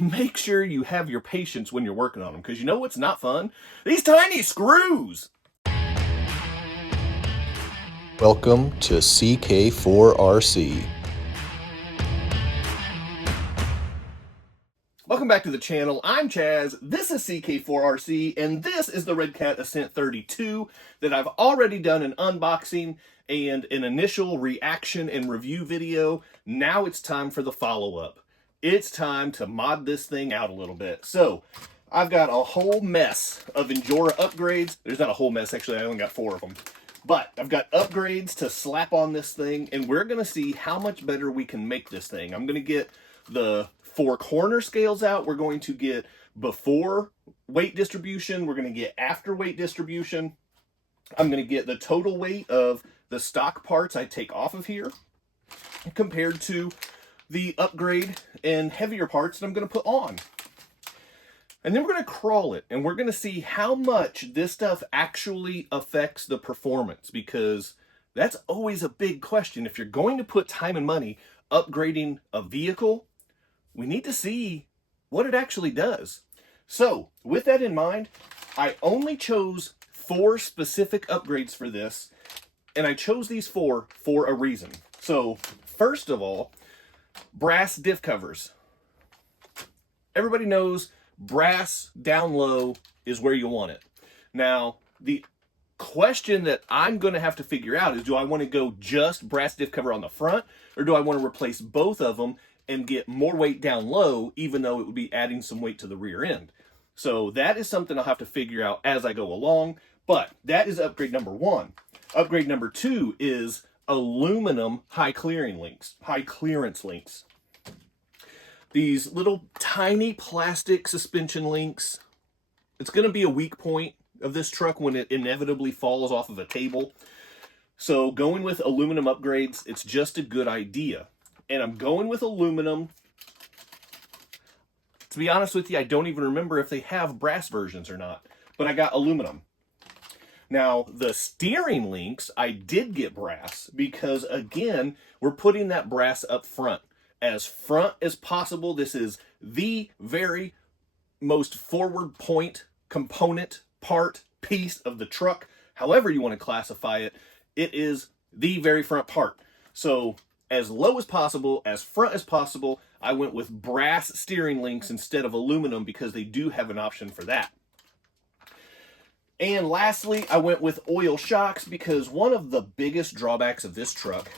make sure you have your patience when you're working on them, because you know what's not fun? These tiny screws! Welcome to CK4RC. Welcome back to the channel. I'm Chaz, this is CK4RC, and this is the Redcat Ascent32 that I've already done an unboxing and an initial reaction and review video. Now it's time for the follow-up. It's time to mod this thing out a little bit. So, I've got a whole mess of Endura upgrades. There's not a whole mess, actually, I only got 4 of them. But I've got upgrades to slap on this thing, and we're going to see how much better we can make this thing. I'm going to get the 4 corner scales out. We're going to get before weight distribution. We're going to get after weight distribution. I'm going to get the total weight of the stock parts I take off of here compared to the upgrade and heavier parts that I'm going to put on. And then we're going to crawl it, and we're going to see how much this stuff actually affects the performance, because that's always a big question. If you're going to put time and money upgrading a vehicle, we need to see what it actually does. So, with that in mind, I only chose 4 specific upgrades for this, and I chose these 4 for a reason. So, first of all, brass diff covers. Everybody knows brass down low is where you want it. Now, the question that I'm going to have to figure out is, do I want to go just brass diff cover on the front, or do I want to replace both of them and get more weight down low, even though it would be adding some weight to the rear end? So that is something I'll have to figure out as I go along, but that is upgrade number 1. Upgrade number 2 is aluminum high clearance links. These little tiny plastic suspension links. It's going to be a weak point of this truck when it inevitably falls off of a table. So going with aluminum upgrades, it's just a good idea. And I'm going with aluminum. To be honest with you, I don't even remember if they have brass versions or not, but I got aluminum. Now, the steering links, I did get brass because, again, we're putting that brass up front as possible. This is the very most forward point component piece of the truck. However you want to classify it, it is the very front part. So as low as possible, as front as possible, I went with brass steering links instead of aluminum because they do have an option for that. And lastly, I went with oil shocks because one of the biggest drawbacks of this truck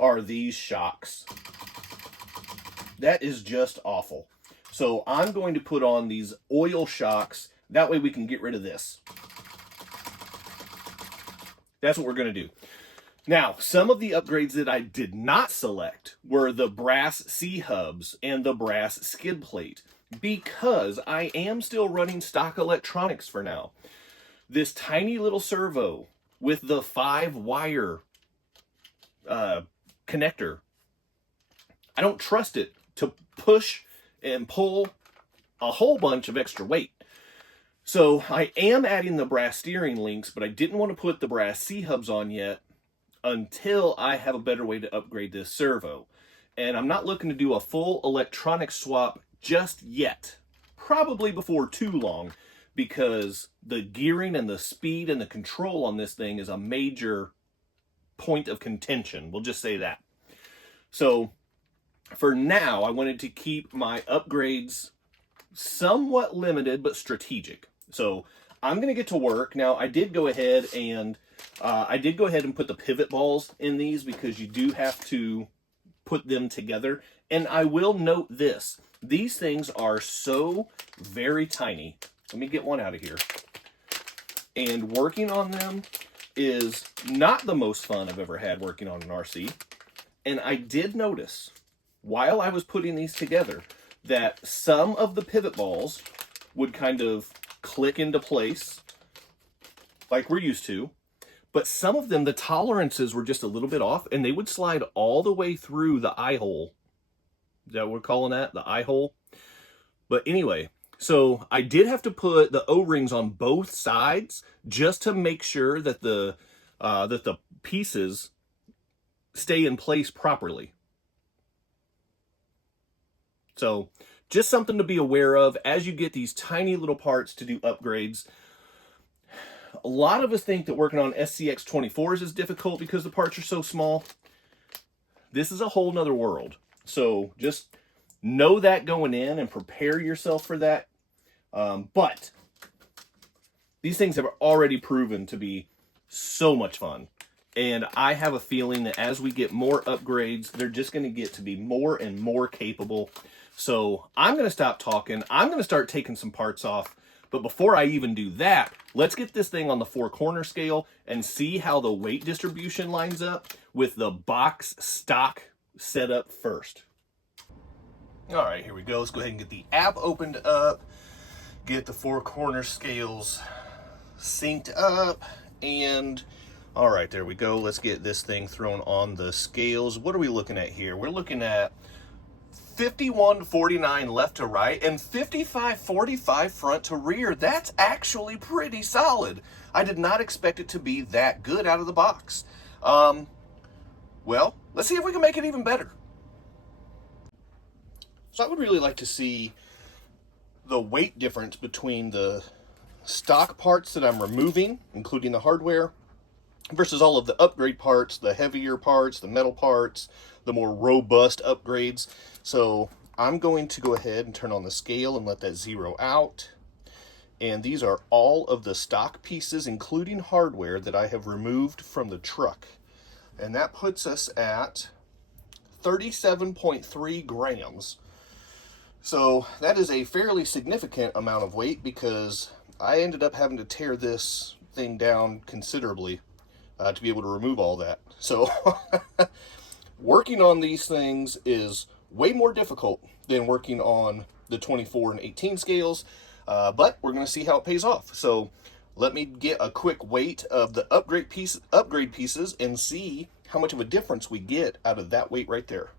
are these shocks. That is just awful. So I'm going to put on these oil shocks. That way we can get rid of this. That's what we're going to do. Now, some of the upgrades that I did not select were the brass C-hubs and the brass skid plate, because I am still running stock electronics for now. This tiny little servo with the 5-wire connector, I don't trust it to push and pull a whole bunch of extra weight. So I am adding the brass steering links, but I didn't want to put the brass C-hubs on yet until I have a better way to upgrade this servo. And I'm not looking to do a full electronic swap just yet. Probably before too long, because the gearing and the speed and the control on this thing is a major point of contention. We'll just say that. So for now, I wanted to keep my upgrades somewhat limited but strategic. So I'm going to get to work. Now, I did go ahead and put the pivot balls in these because you do have to put them together. And I will note this. These things are so very tiny. Let me get one out of here. And working on them is not the most fun I've ever had working on an RC. And I did notice, while I was putting these together, that some of the pivot balls would kind of click into place like we're used to, but some of them, the tolerances were just a little bit off, and they would slide all the way through the eye hole. Is that what we're calling that? The eye hole? But anyway, so I did have to put the O-rings on both sides just to make sure that the pieces stay in place properly. So just something to be aware of as you get these tiny little parts to do upgrades. A lot of us think that working on SCX24s is difficult because the parts are so small. This is a whole nother world. So just know that going in and prepare yourself for that. But these things have already proven to be so much fun. And I have a feeling that as we get more upgrades, they're just going to get to be more and more capable. So I'm going to stop talking. I'm going to start taking some parts off. But before I even do that, let's get this thing on the 4-corner scale and see how the weight distribution lines up with the box stock setup first. All right, here we go. Let's go ahead and get the app opened up, get the 4-corner scales synced up, and all right, there we go. Let's get this thing thrown on the scales. What are we looking at here? We're looking at 51.49 left to right and 55.45 front to rear. That's actually pretty solid. I did not expect it to be that good out of the box. Well, let's see if we can make it even better. So I would really like to see the weight difference between the stock parts that I'm removing, including the hardware, versus all of the upgrade parts, the heavier parts, the metal parts, the more robust upgrades. So I'm going to go ahead and turn on the scale and let that zero out. And these are all of the stock pieces, including hardware, that I have removed from the truck. And that puts us at 37.3 grams. So that is a fairly significant amount of weight because I ended up having to tear this thing down considerably to be able to remove all that. So working on these things is way more difficult than working on the 24 and 18 scales, but we're going to see how it pays off. So let me get a quick weight of the upgrade pieces and see how much of a difference we get out of that weight right there.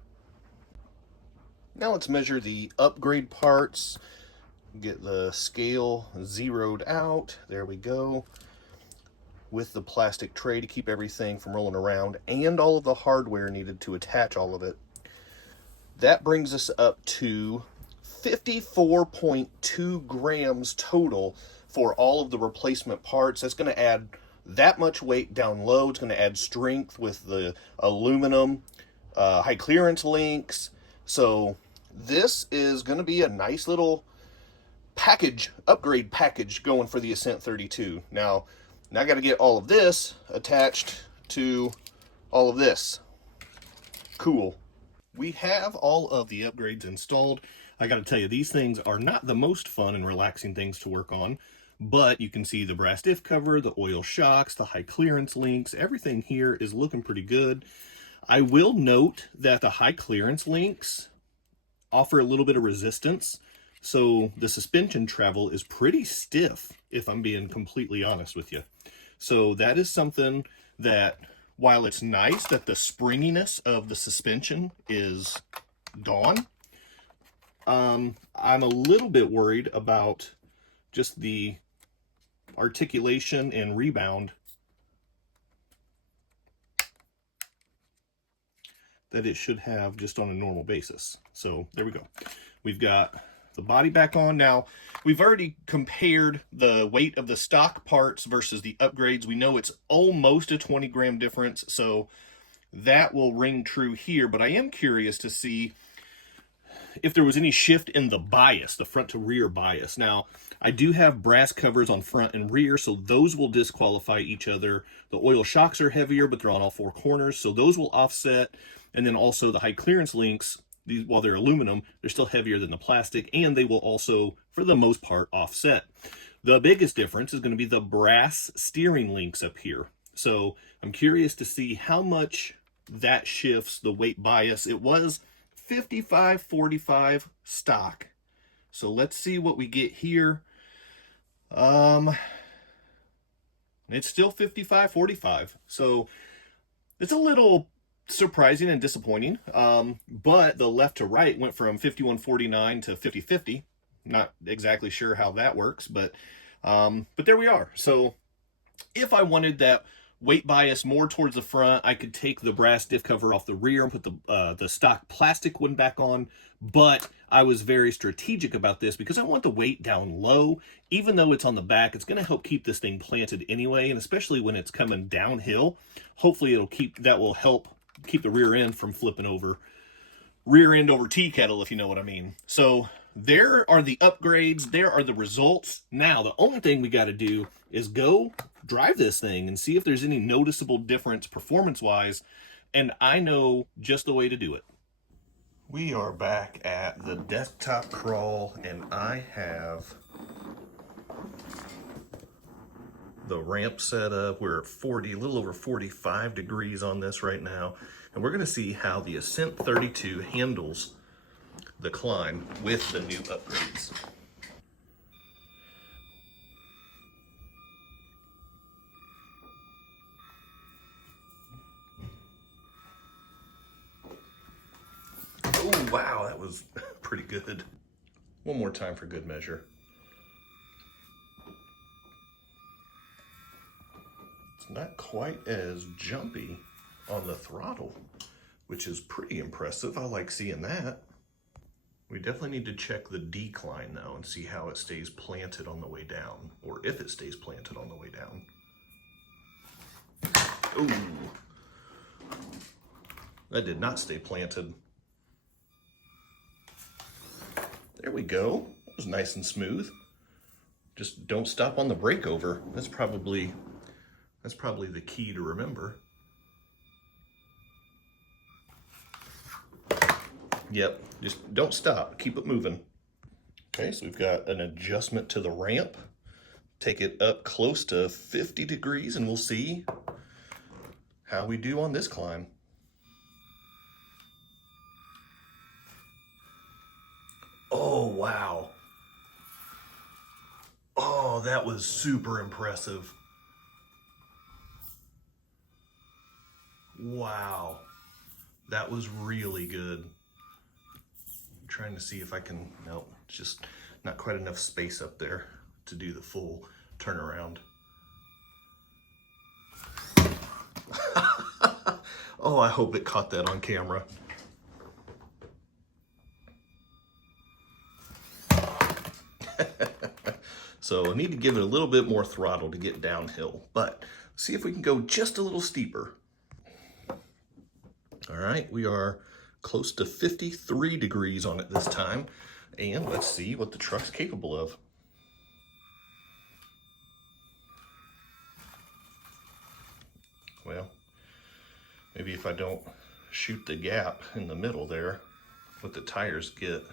Now let's measure the upgrade parts, get the scale zeroed out. There we go. With the plastic tray to keep everything from rolling around and all of the hardware needed to attach all of it. That brings us up to 54.2 grams total for all of the replacement parts. That's going to add that much weight down low. It's going to add strength with the aluminum, high clearance links. So this is going to be a nice little package, upgrade package going for the Ascent32. Now I got to get all of this attached to all of this. Cool. We have all of the upgrades installed. I got to tell you, these things are not the most fun and relaxing things to work on, but you can see the brass diff cover, the oil shocks, the high clearance links. Everything here is looking pretty good. I will note that the high clearance links offer a little bit of resistance, so the suspension travel is pretty stiff, if I'm being completely honest with you. So that is something that, while it's nice that the springiness of the suspension is gone, I'm a little bit worried about just the articulation and rebound that it should have just on a normal basis. So there we go. We've got the body back on. Now, we've already compared the weight of the stock parts versus the upgrades. We know it's almost a 20 gram difference, so that will ring true here, but I am curious to see if there was any shift in the bias, the front to rear bias. Now, I do have brass covers on front and rear, so those will disqualify each other. The oil shocks are heavier, but they're on all 4 corners, so those will offset. And then also the high clearance links, these, while they're aluminum, they're still heavier than the plastic, and they will also, for the most part, offset. The biggest difference is going to be the brass steering links up here. So I'm curious to see how much that shifts the weight bias. It was 55.45 stock. So let's see what we get here. It's still 55.45. So it's a little surprising and disappointing. But the left to right went from 51.49 to 50.50. Not exactly sure how that works, but there we are. So if I wanted that weight bias more towards the front, I could take the brass diff cover off the rear and put the stock plastic one back on, but I was very strategic about this because I want the weight down low. Even though it's on the back, it's going to help keep this thing planted anyway, and especially when it's coming downhill, hopefully that will help keep the rear end from flipping over. Rear end over tea kettle, if you know what I mean. So there are the upgrades, there are the results. Now, the only thing we got to do is go drive this thing and see if there's any noticeable difference performance-wise, and I know just the way to do it. We are back at the desktop crawl, and I have the ramp set up. We're at 40, a little over 45 degrees on this right now, and we're going to see how the Ascent32 handles the climb with the new upgrades. Oh, wow, that was pretty good. One more time for good measure. It's not quite as jumpy on the throttle, which is pretty impressive. I like seeing that. We definitely need to check the decline now and see how it stays planted on the way down, or if it stays planted on the way down. Ooh, that did not stay planted. There we go. That was nice and smooth. Just don't stop on the breakover. That's probably the key to remember. Yep, just don't stop. Keep it moving. Okay, so we've got an adjustment to the ramp. Take it up close to 50 degrees and we'll see how we do on this climb. Oh, wow. Oh, that was super impressive. Wow. That was really good. I'm trying to see if I can, nope, it's just not quite enough space up there to do the full turnaround. Oh, I hope it caught that on camera. So I need to give it a little bit more throttle to get downhill, but see if we can go just a little steeper. All right, we are close to 53 degrees on it this time, and let's see what the truck's capable of. Well, maybe if I don't shoot the gap in the middle there, what the tires get.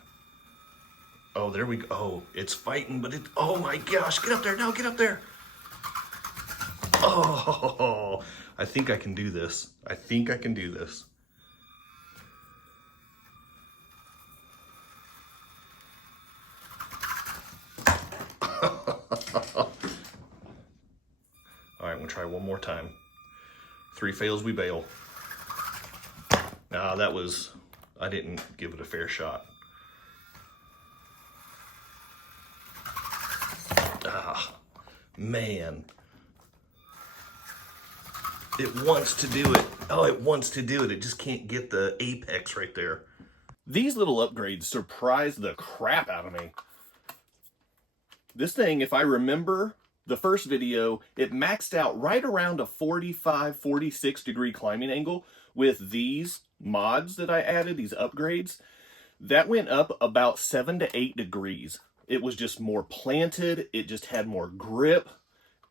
Oh, there we go. Oh, it's fighting, but oh my gosh, get up there now, get up there. Oh, I think I can do this. I think I can do this. All right, we'll try one more time. 3 fails, we bail. Nah, I didn't give it a fair shot. Ah, man. It wants to do it. Oh, it wants to do it. It just can't get the apex right there. These little upgrades surprised the crap out of me. This thing, if I remember the first video, it maxed out right around a 45, 46 degree climbing angle with these mods that I added, these upgrades. That went up about 7 to 8 degrees. It was just more planted, it just had more grip,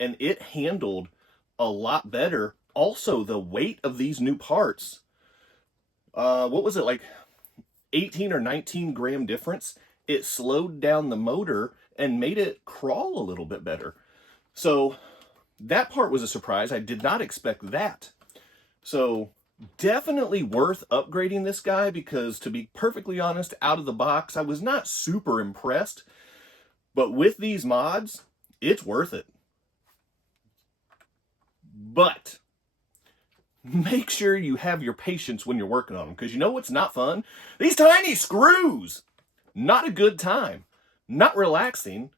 and it handled a lot better. Also, the weight of these new parts, what was it, like 18 or 19 gram difference? It slowed down the motor and made it crawl a little bit better. So that part was a surprise. I did not expect that. So definitely worth upgrading this guy because, to be perfectly honest, out of the box, I was not super impressed. But with these mods, it's worth it. But make sure you have your patience when you're working on them, because you know what's not fun? These tiny screws! Not a good time. Not relaxing.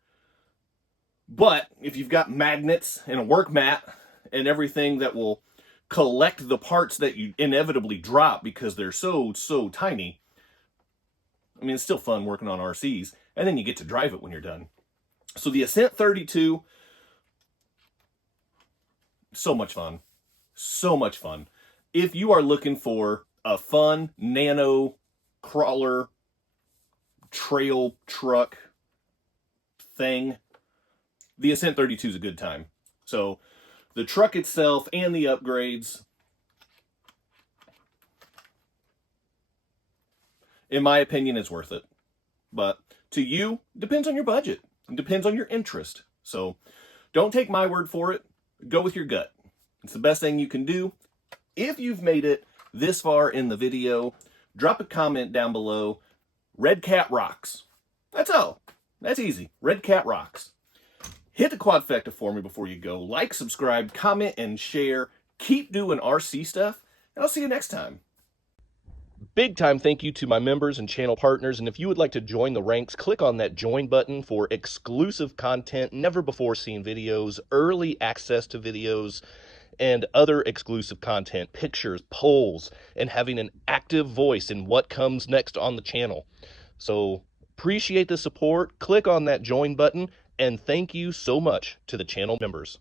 But if you've got magnets and a work mat and everything that will collect the parts that you inevitably drop because they're so tiny, I mean, it's still fun working on RCs, and then you get to drive it when you're done. So the Ascent32, so much fun. So much fun. If you are looking for a fun nano crawler trail truck thing, the Ascent32 is a good time. So the truck itself and the upgrades, in my opinion, is worth it. But to you, depends on your budget. It depends on your interest. So don't take my word for it. Go with your gut. It's the best thing you can do. If you've made it this far in the video, drop a comment down below. Redcat rocks. That's all. That's easy. Redcat rocks. Hit the quadfecta for me before you go. Like, subscribe, comment, and share. Keep doing RC stuff, and I'll see you next time. Big time thank you to my members and channel partners, and if you would like to join the ranks, click on that join button for exclusive content, never before seen videos, early access to videos, and other exclusive content, pictures, polls, and having an active voice in what comes next on the channel. So appreciate the support. Click on that join button, and thank you so much to the channel members.